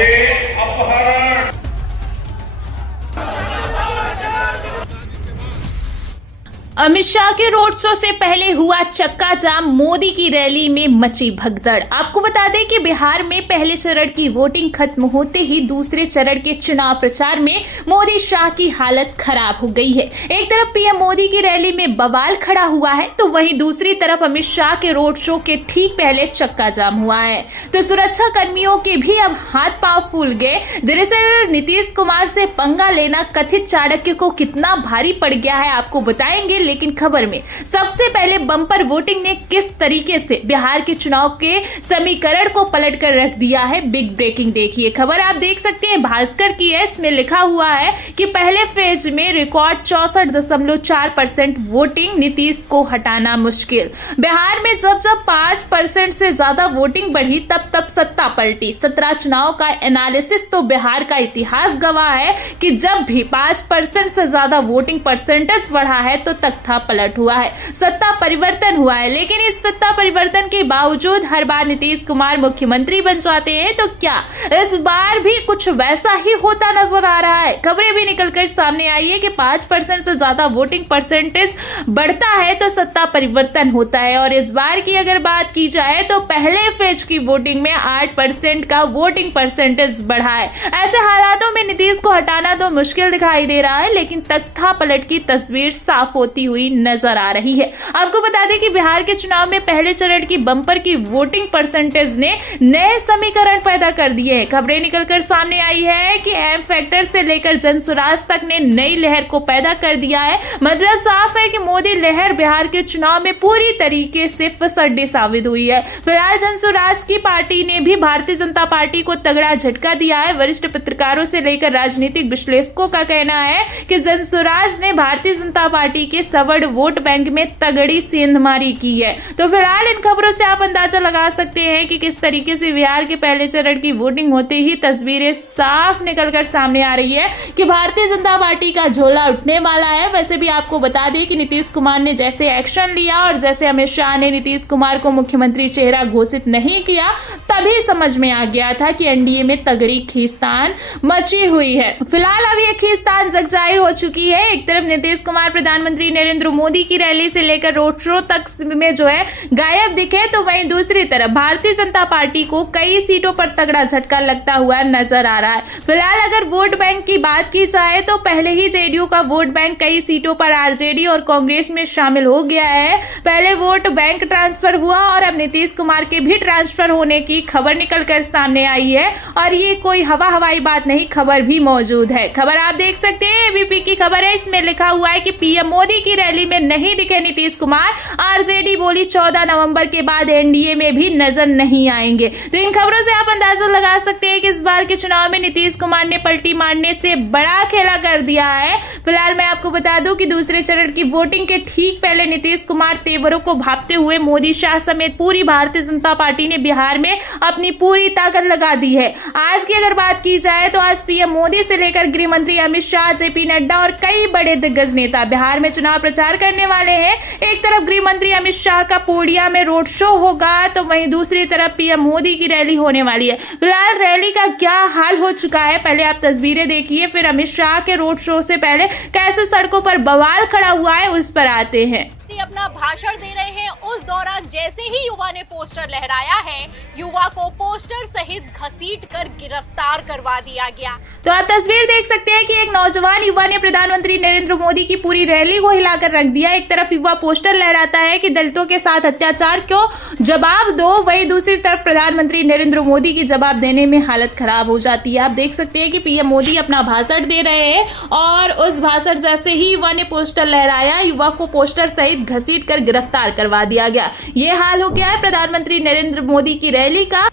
के अपहरण। अमित शाह के रोड शो से पहले हुआ चक्का जाम, मोदी की रैली में मची भगदड़। आपको बता दें कि बिहार में पहले चरण की वोटिंग खत्म होते ही दूसरे चरण के चुनाव प्रचार में मोदी शाह की हालत खराब हो गई है। एक तरफ पीएम मोदी की रैली में बवाल खड़ा हुआ है, तो वहीं दूसरी तरफ अमित शाह के रोड शो के ठीक पहले चक्का जाम हुआ है। तो सुरक्षा कर्मियों के भी अब हाथ पांव फूल गए। दरअसल नीतीश कुमार से पंगा लेना कथित चाणक्य को कितना भारी पड़ गया है आपको बताएंगे, लेकिन खबर में सबसे पहले बम्पर वोटिंग ने किस तरीके से बिहार के चुनाव के समीकरण को पलट कर रख दिया है। बिग ब्रेकिंग देखिए, खबर आप देख सकते हैं भास्कर की है। इसमें लिखा हुआ है कि पहले फेज में रिकॉर्ड 64.4% वोटिंग, नीतीश को हटाना मुश्किल। बिहार में जब जब 5% से ज्यादा वोटिंग बढ़ी तब तब सत्ता पलटी। 17 चुनाव का एनालिसिस तो बिहार का इतिहास गवाह है कि जब भी 5% से ज्यादा वोटिंग परसेंटेज बढ़ा है तो तख्ता पलट हुआ है, सत्ता परिवर्तन हुआ है। लेकिन इस सत्ता परिवर्तन के बावजूद हर बार नीतीश कुमार मुख्यमंत्री बन जाते हैं, तो क्या इस बार भी कुछ वैसा ही होता नजर आ रहा है। खबरें भी निकलकर सामने आई है कि 5% से ज्यादा वोटिंग परसेंटेज बढ़ता है तो सत्ता परिवर्तन होता है। और इस बार की अगर बात की जाए तो पहले फेज की वोटिंग में 8% का वोटिंग परसेंटेज बढ़ा है। ऐसे हालातों में नीतीश को हटाना तो मुश्किल दिखाई दे रहा है, लेकिन तख्ता पलट की तस्वीर साफ होती हुई नजर आ रही है। आपको बता दें कि बिहार के चुनाव में पहले चरण की बम्पर की वोटिंग परसेंटेज ने नए समीकरण पैदा कर दिए हैं। खबरें निकलकर सामने आई है कि एम फैक्टर से लेकर जनसुराज तक ने नई लहर को पैदा कर दिया है। मतलब साफ है कि मोदी लहर बिहार के चुनाव में पूरी तरीके से फिसड्डी साबित हुई है। फिलहाल जनसुराज की पार्टी ने भी भारतीय जनता पार्टी को तगड़ा झटका दिया है। वरिष्ठ पत्रकारों से लेकर राजनीतिक विश्लेषकों का कहना है कि जनसुराज ने भारतीय जनता पार्टी के सवर्ण वोट बैंक में तगड़ी सेंधमारी की है। तो फिलहाल इन खबरों से आप अंदाजा लगा सकते हैं कि किस तरीके से बिहार के पहले चरण की वोटिंग होते ही तस्वीरें साफ निकलकर सामने आ रही है कि भारतीय जनता पार्टी का झोला उठने वाला है। वैसे भी आपको बता दें कि नीतीश कुमार ने जैसे एक्शन लिया और जैसे अमित शाह ने नीतीश कुमार को मुख्यमंत्री चेहरा घोषित नहीं किया, तभी समझ में आ गया था कि एनडीए में तगड़ी खींचतान मची हुई है। फिलहाल अब ये खींचतान जगजाहिर हो चुकी है। एक तरफ नीतीश कुमार प्रधानमंत्री नरेंद्र मोदी की रैली से लेकर रोड शो तक में जो है गायब दिखे, तो वहीं दूसरी तरफ भारतीय जनता पार्टी को कई सीटों पर तगड़ा झटका लगता हुआ नजर आ रहा है। फिलहाल अगर वोट बैंक की बात की जाए तो पहले ही जेडीयू का वोट बैंक कई सीटों पर आरजेडी और कांग्रेस में शामिल हो गया है। पहले वोट बैंक ट्रांसफर हुआ और अब नीतीश कुमार के भी ट्रांसफर होने की खबर निकलकर सामने आई है। और ये कोई हवाई बात नहीं, खबर भी मौजूद है। खबर आप देख सकते हैं, एबीपी की खबर है। इसमें लिखा हुआ है कि पीएम मोदी की रैली में नहीं दिखे नीतीश कुमार, आरजेडी बोली 14 नवंबर के बाद एनडीए में भी नजर नहीं आएंगे। तो इन खबरों से आप अंदाजा लगा सकते हैं कि इस बार के चुनाव में नीतीश कुमार ने पलटी मारने से बड़ा खेला कर दिया है। फिलहाल मैं आपको बता दूं कि दूसरे चरण की वोटिंग के ठीक पहले नीतीश कुमार तेवरों को भांपते हुए मोदी शाह समेत पूरी भारतीय जनता पार्टी ने बिहार में अपनी पूरी ताकत लगा दी है। आज की अगर बात की जाए तो आज पीएम मोदी से लेकर गृह मंत्री अमित शाह, जेपी नड्डा और कई बड़े दिग्गज नेता बिहार में चुनाव प्रचार करने वाले हैं। एक तरफ गृह मंत्री अमित शाह का पूर्णिया में रोड शो होगा, तो वहीं दूसरी तरफ पीएम मोदी की रैली होने वाली है। फिलहाल रैली का क्या हाल हो चुका है, पहले आप तस्वीरें देखिए, फिर अमित शाह के रोड शो से पहले कैसे सड़कों पर बवाल खड़ा हुआ है उस पर आते हैं। अपना भाषण दे रहे हैं, उस दौरान जैसे ही युवा ने पोस्टर लहराया है, युवा को पोस्टर सहित घसीटकर गिरफ्तार करवा दिया गया। तो आप तस्वीर देख सकते हैं कि एक नौजवान युवा ने प्रधानमंत्री नरेंद्र मोदी की पूरी रैली को हिलाकर रख दिया। एक तरफ युवा पोस्टर लहराता है कि दलितों के साथ अत्याचार को जवाब दो, वहीं दूसरी तरफ प्रधानमंत्री नरेंद्र मोदी की जवाब देने में हालत खराब हो जाती है। आप देख सकते हैं कि पीएम मोदी अपना भाषण दे रहे हैं और उस भाषण जैसे ही युवा ने पोस्टर लहराया, युवा को पोस्टर सहित घसीट कर गिरफ्तार करवा दिया गया। ये हाल हो गया है प्रधानमंत्री नरेंद्र मोदी की रैली का।